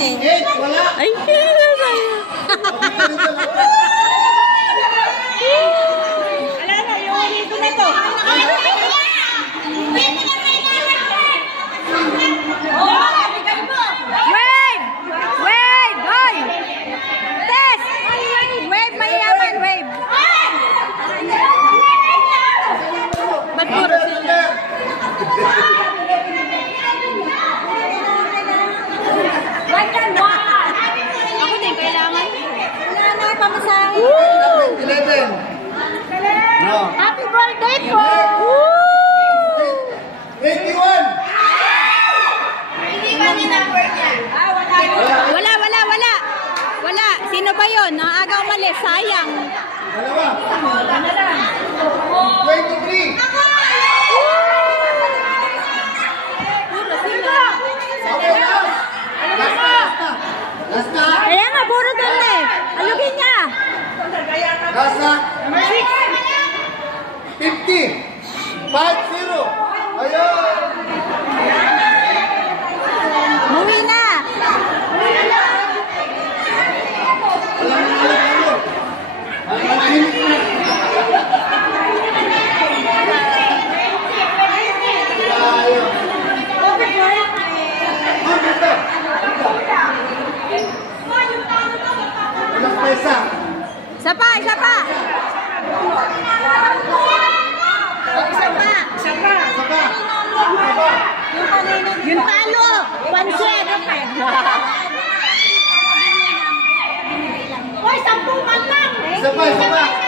eh. Wala. Ay, sayang. Alam na, yung dito na to. Wave! Wave! Hoy! Test! Wave, mayayaman, wave. Ba't puro sila? Ako din, kailangan. Wala na, pamasahe. 11. No. Happy birthday po! 81. Wala. Wala. Sino ba yun? Ang aga umalis, sayang. Dalawa. 23. Last na. Kaya nga, puro doon eh. Alugin niya. Last na. 50. 5-0. Ayun. Muwi na. Isa pa. Yung talo. 1-0. Hoy, 10 man lang. Isa pa.